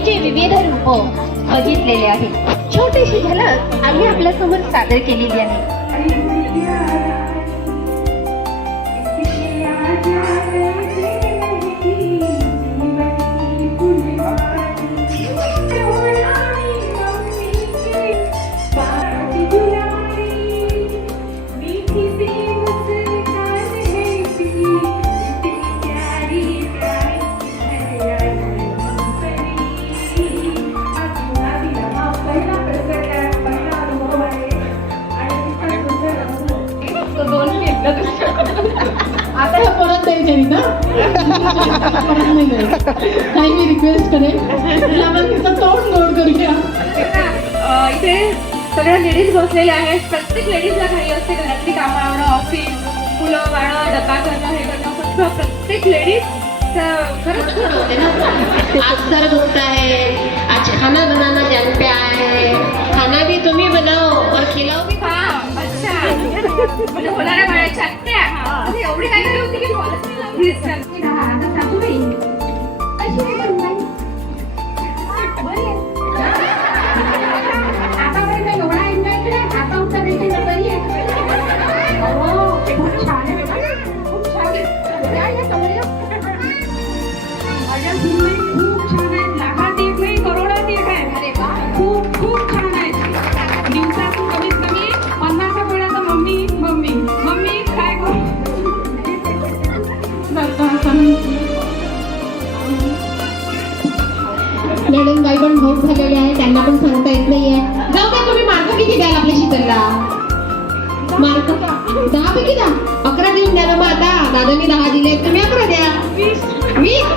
मातेचे विविध रूप बघितलेले आहेत. छोटीशी झलक आम्ही आपल्या समोर सादर केलेली आहे. आता ह्या परत द्यायच्या ना परत नाही द्यायचं. काही मी रिक्वेस्ट करेन की आपण तिचं तोंड गोड करूया. इथे सगळ्या लेडीज बसलेल्या आहेत. प्रत्येक लेडीजला काही असते घरातली कामं आवडणं, ऑफिस, मुलं बाळं, डबा करणं, हे करणं, सगळं प्रत्येक लेडीज खरंच होते ना. आज दर्द होता है, आज खाना बनाना जानते है, खाना भी तुम्ही बनाओ और खिलाओ भी. अच्छा म्हणजे होणाऱ्या बाळाच्या आत्या एवढी काय केली होती की आता सासूबाई कशी काय करून बाई? आतापर्यंत एवढा एन्जॉय केला, आता उत्तर देते बरी आहे. हो खूप छान आहे बेटा, खूप छान आहे. काय समजलं? माझ्या सुनबाई खूप छान आहेत. लाखात एक नाही, करोडात एक आहे. अरे वा, खूप खूप छान आहेत. दिवसातून कमीत कमी 50 वेळा तर मम्मी मम्मी मम्मी काय करू. मॅडम काही पण भाऊ झालेले आहे, त्यांना पण सांगता येत नाहीये. जाऊ का, तुम्ही मार्क किती द्याल आपल्या शीतलला? मार्क 10 पैकी 10. 11 देऊन द्या ना मग. आता दादानी 10 दिले, तुम्ही 11 द्या. 20.